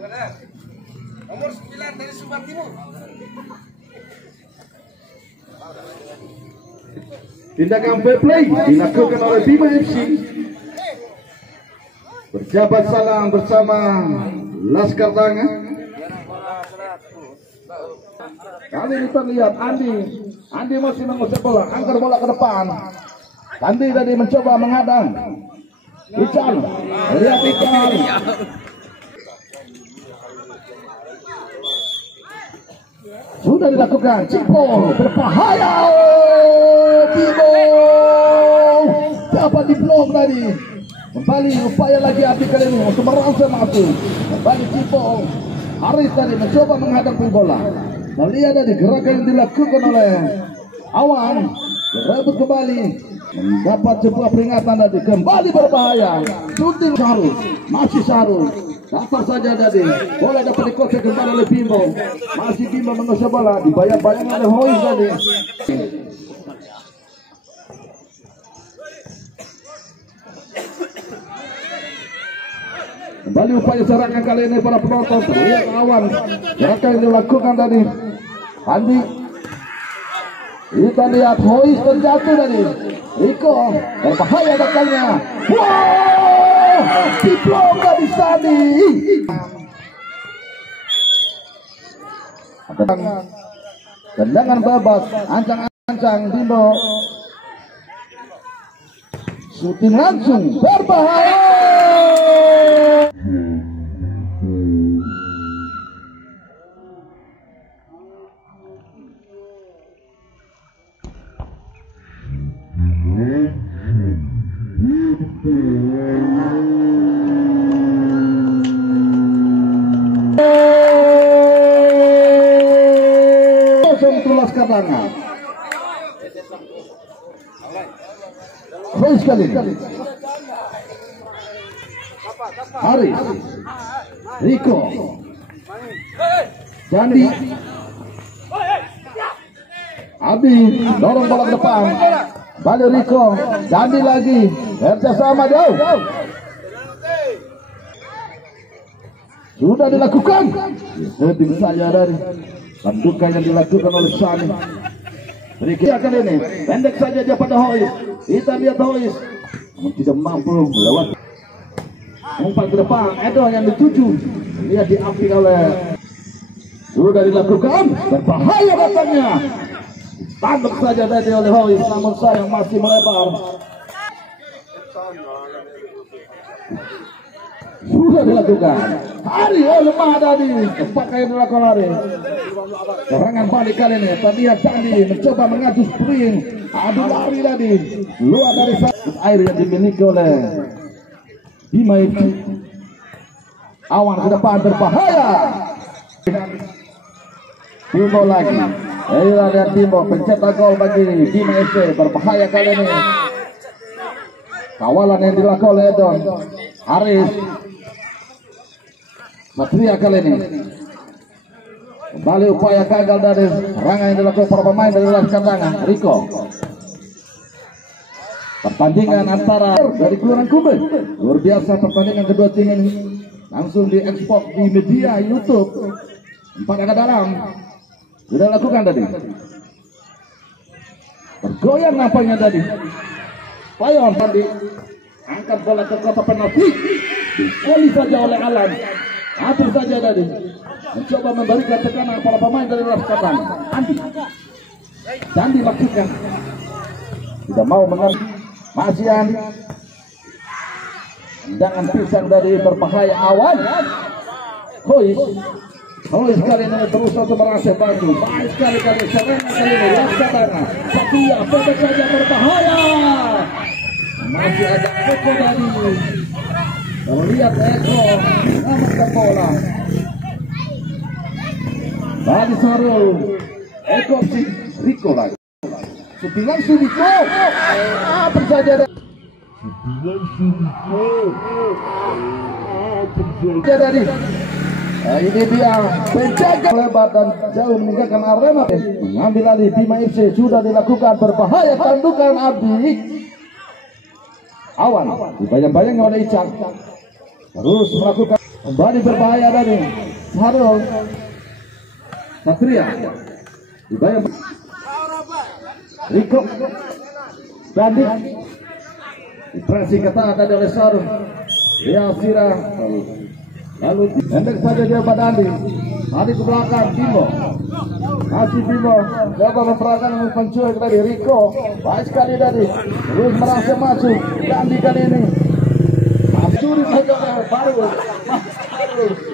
Nomor 9 dari Sumbar Timur. Tindakan fair play dilakukan oleh Bima FC. Berjabat salam bersama Laskar Tanga. Kali ini terlihat Andi masih mengusir bola, angkat bola ke depan. Andi tadi mencoba menghadang. Ican, lihat Ican. Sudah dilakukan, Cipo berbahaya. Cipo dapat diblok tadi. Kembali upaya lagi Andi kali ini untuk merangsang masuk. Kembali Cipo. Haris tadi mencoba menghadapi bola. Melihat tadi gerakan yang dilakukan oleh Awan. Rebut kembali. Mendapat sebuah peringatan tadi. Kembali berbahaya. Shooting Sarul. Masih Sarul. Dapat saja tadi. Bola dapat dikocek kembali oleh Bimbo. Masih Bimbo mengusir bola. Dibayang-bayang oleh Hois tadi. Kembali upaya serangan kali ini para penonton. Lihat Awan. Gerakan yang dilakukan tadi. Andi. Kita lihat Hois terjatuh tadi. Riko berbahaya datangnya. Wow, diblok dari Sandi. Tendangan bebas, ancang-ancang Bimbo. Shooting langsung berbahaya. Laskar Tanga. Hois kali. Haris. Riko. Jandi. Abi dorong bola ke depan. Balik Riko. Jandi lagi. Kerjasama jauh. Sudah dilakukan. Setting saja dari tandukan yang dilakukan oleh Sani. Berikutnya kali ini pendek saja dia pada Hois. Kita lihat Hois namun tidak mampu melewati. Umpan ke depan Edo yang dituju. Lihat diambil oleh. Sudah dilakukan. Berbahaya datangnya. Tanduk saja tadi oleh Hois. Namun sayang masih melebar. Sudah dilakukan. Hari lemah tadi. Pakai dilakukan lari. Serangan balik kali ini. Tadi Sandi mencoba mengaju spring. Adu lari tadi. Luar dari air yang dimiliki oleh Bima itu. Awan ke depan berbahaya. Bimbo lagi. Ayolah lihat Bimbo pencetak gol bagi Bima FC. Berbahaya kali ini. Kawalan yang dilakukan oleh Edon. Haris. Satria kali ini. Kembali upaya gagal dari serangan yang dilakukan para pemain dari Laskar Tanga. Riko. Pertandingan antara dari Kelurahan Kube. Luar biasa pertandingan kedua tim ini. Langsung diekspor di media YouTube. 4 angka dalam. Sudah lakukan tadi. Bergoyang nampaknya tadi. Payon tadi. Angkat bola ke kotak penalti. Dipoli saja oleh Alan. Hampir saja tadi. Mencoba memberikan tekanan para pemain dari Laskar Tanga. Andi maksudkan. Tidak mau menang. Masih Andi. Tendangan pisang dari berbahaya Awan. Hois kali ini berusaha untuk merangsek baju. Baik sekali kali serangan kali ini Laskar Tanga. Satria pendek saja berbahaya. Masih ada Eko tadi. Terlihat Eko mengamankan bola. Bagi Sarul. Eko si Riko lagi. Shooting langsung Riko. Apa saja ada. Tadi. Ini dia penjaga lebar dan jauh meninggalkan arena. Mengambil alih Bima FC. Sudah dilakukan berbahaya tandukan Abi. Awan dibayang-bayang oleh Ican. Terus melakukan Kembali berbahaya dari Harul Satria. Dibayar Riko Dandi. Impresi kata tadi oleh Sarul. Dia Sira. Lalu pendek saja dia pada Andi. Andi ke belakang Bimbo. Masih Bimbo. Coba memperagakan penculik dari Riko. Baik sekali tadi. Terus merasa masuk. Dandi kali ini. Curi saja baru.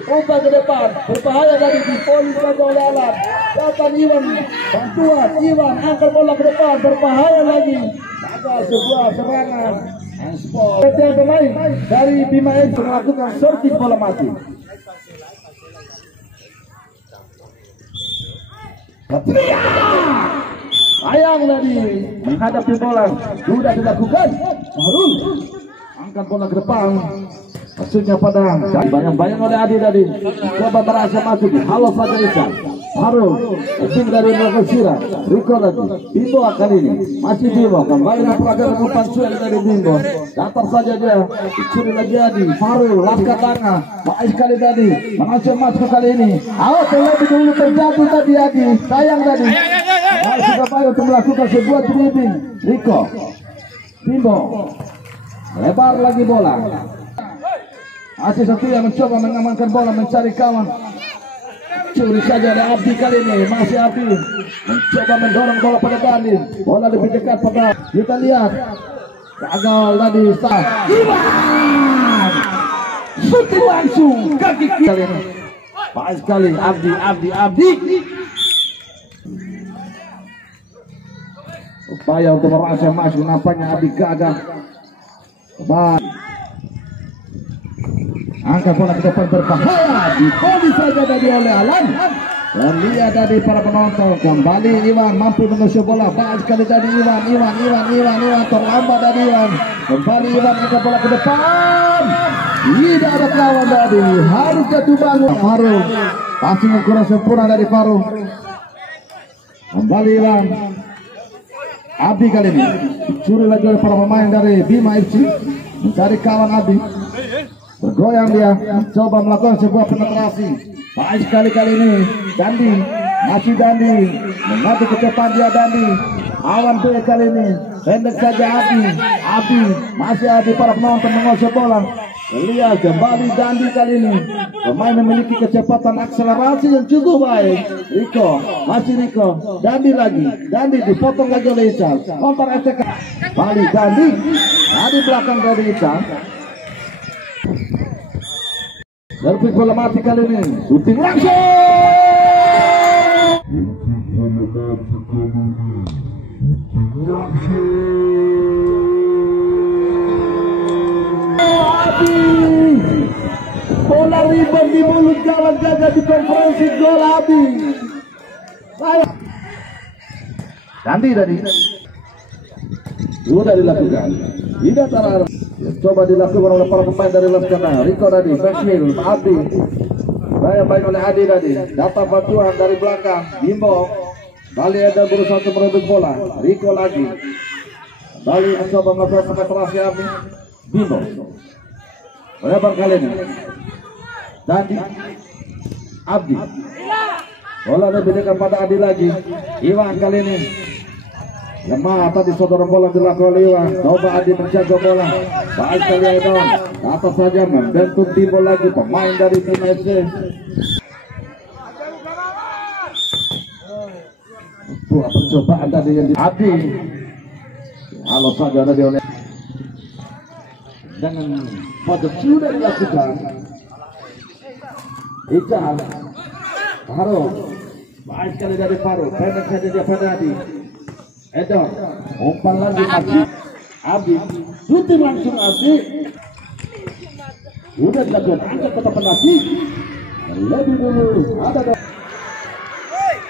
Umpan ke depan. Berbahaya dari di polis saja oleh Alan. Datang Iwan. Bantuan Iwan. Angkat bola ke depan. Berbahaya lagi. Ada sebuah serangan. Setiap pemain dari Bima X melakukan sorting bola mati. Satria sayang tadi menghadapi bola sudah dilakukan. Harul angkat bola ke depan. Maksudnya pada bayang-bayang oleh Adi tadi. Coba merasa masuk. Halo saja Ica. Harul tim dari Sira. Riko lagi. Bimbo kali ini masih Bimbo. Kembali memperagakan umpan cuek dari Bimbo. Datar saja dia. Dicuri lagi Adi. Harul langkah tengah. Baik sekali tadi. Mengajar masuk kali ini. Awas terlebih dulu terjatuh tadi Adi. Sayang tadi. Sudah baik untuk melakukan sebuah dribbling. Riko. Bimbo. Lebar lagi bola. Masih satu yang mencoba mengamankan bola, mencari kawan. Curi saja ada Abdi kali ini. Masih Abdi mencoba mendorong bola pada Dandi. Bola lebih dekat pada. Kita lihat gagal tadi. Iwan shooting langsung kaki kali ini. Baik sekali Abdi. Upaya untuk merasa masuk, nampaknya Abdi gagal. Baik. Angkat bola ke depan berbahaya. Dipoli saja tadi oleh Alan. Dan lihat tadi para penonton. Kembali Iwan mampu mengusir bola. Baik sekali tadi Iwan. Terlambat tadi Iwan. Kembali Iwan angkat bola ke depan. Tidak ada kawan tadi. Harus jatuh bangun. Faru. Passing ukuran sempurna dari Faru. Kembali Iwan. Abi kali ini. Dicuri lagi oleh para pemain dari Bima FC. Mencari kawan Abi. Bergoyang dia, coba melakukan sebuah penetrasi. Baik sekali kali ini Dandi, masih Dandi, mengadu kecepatan dia Dandi. Awan B kali ini, pendek saja Abi, masih Abi. Para penonton menguasai bola. Lihat kembali Dandi kali ini. Pemain memiliki kecepatan akselerasi yang cukup baik. Riko, masih Riko. Dandi lagi, Dandi dipotong lagi oleh Ical. Kontar FTK. Balik Dandi, di belakang dari Ical. Servis bola mati kali ini. Shooting langsung. Bola rebound di mulut gawang jaga di konferensi gol Abi. Dandi tadi sudah dilakukan. Tidak terarah. Coba dilakukan oleh para pemain dari Laskana. Riko tadi, backhill, Abdi. Baik oleh Adi tadi. Dapat bantuan dari belakang. Bimbo. Bali ada berusaha untuk merebut bola. Riko lagi. Bali mencoba melakukan penetrasi Abdi. Bimbo. Melebar kali ini. Dandi. Abdi. Bola lebih dekat pada Adi lagi. Iwan kali ini. Lemah tadi saudara bola dilakukan oleh Iwan. Coba Adi menjaga bola. Baik sekali Edon. Atas saja membentuk Bimbo lagi. Pemain dari tim FC. Buat percobaan tadi yang di Adi. Halo saja tadi oleh. Dengan pojok sudah dilakukan. Ical. Faru. Baik sekali dari Faru. Pendek saja dia pada Adi. Edon, umpan lagi masih Abi, shooting langsung Abi. Sudah dilakukan angkat ke depan lagi. Lebih dulu ada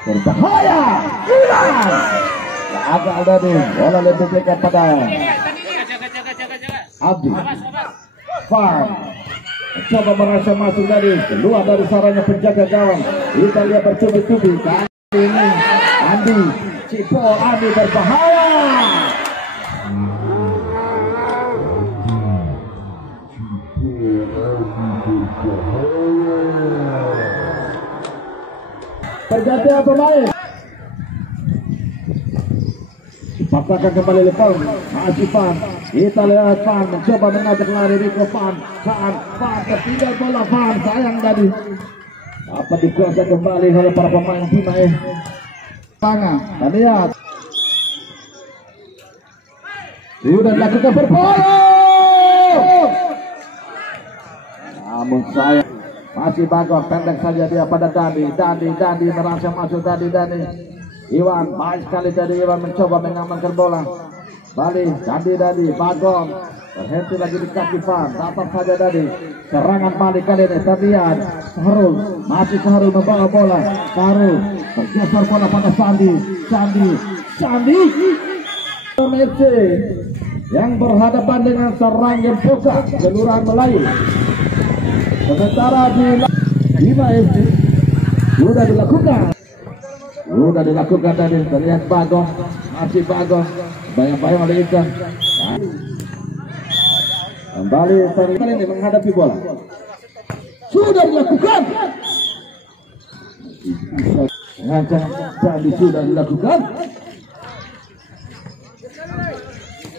berbahaya. Ulang. Agak tadi bola lebih dekat pada Abi. Farm. Coba merasa masuk dari keluar dari sarangnya penjaga gawang. Kita lihat bertubi-tubi kali ini Andi. Cipo Adi berbahaya. pergantian pemain. Patahkan kembali Lepon. Masih Fan. Kita lihat Fan mencoba mengajak lari Rico Fan tertinggal bola Fan. Sayang tadi. Apa dikuasai kembali oleh para pemain Bimae. Tengah. Kita lihat. Sudah dilakukan berbola. Namun sayang. Masih bagus. Pendek saja dia pada Dandi. Dandi merasa masuk Dandi. Iwan, baik sekali tadi Iwan mencoba mengamankan bola. Balik, Dandi, Bagong. Berhenti lagi di kaki Fan. Dapat saja tadi. Serangan balik kali ini. Terlihat Sahrul. Masih Sahrul membawa bola. Sahrul bergeser bola pada Sandi. FC yang berhadapan dengan Serangan Poka Kelurahan Melayu. Sementara di Bima FC sudah dilakukan tadi. Terlihat Bagong, masih Bagong, bayang-bayang oleh Ika. Kembali kali ini menghadapi bola. Sudah dilakukan. Tadi sudah dilakukan.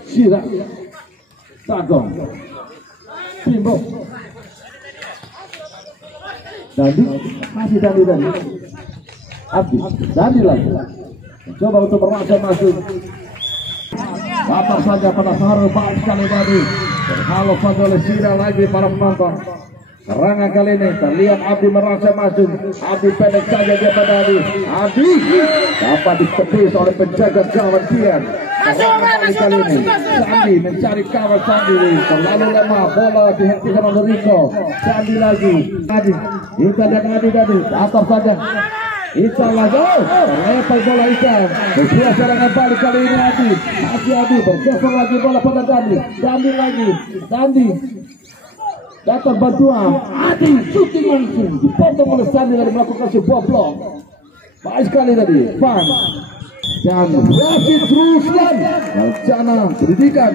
Sira, Bagong, Timbo, masih Dandi. Abdi, Dandi lagi. Coba untuk merasa masuk. Bapak saja pada Sahrul, baik sekali tadi. Halo oleh Sira lagi para penonton. Serangan kali ini terlihat Abdi merasa masuk. Abdi pendek saja dia pada Abdi dapat ditepis oleh penjaga gawang Tian. Serangan kali ini Sandi mencari kawan Sandi, terlalu lemah, bola dihentikan oleh Rico. Sandi lagi. Kita dan Adi tadi atas saja. Isan lagi, lepas bola Isan. Berbuat serangan balik kali ini Adi. Masih Adi bergeser lagi bola pada Dandi lagi. Dandi dapat bantuan. Adi shooting langsung dipotong oleh Sandi dari melakukan sebuah blok. Baik sekali tadi Fan. Dan masih teruskan rencana pendidikan.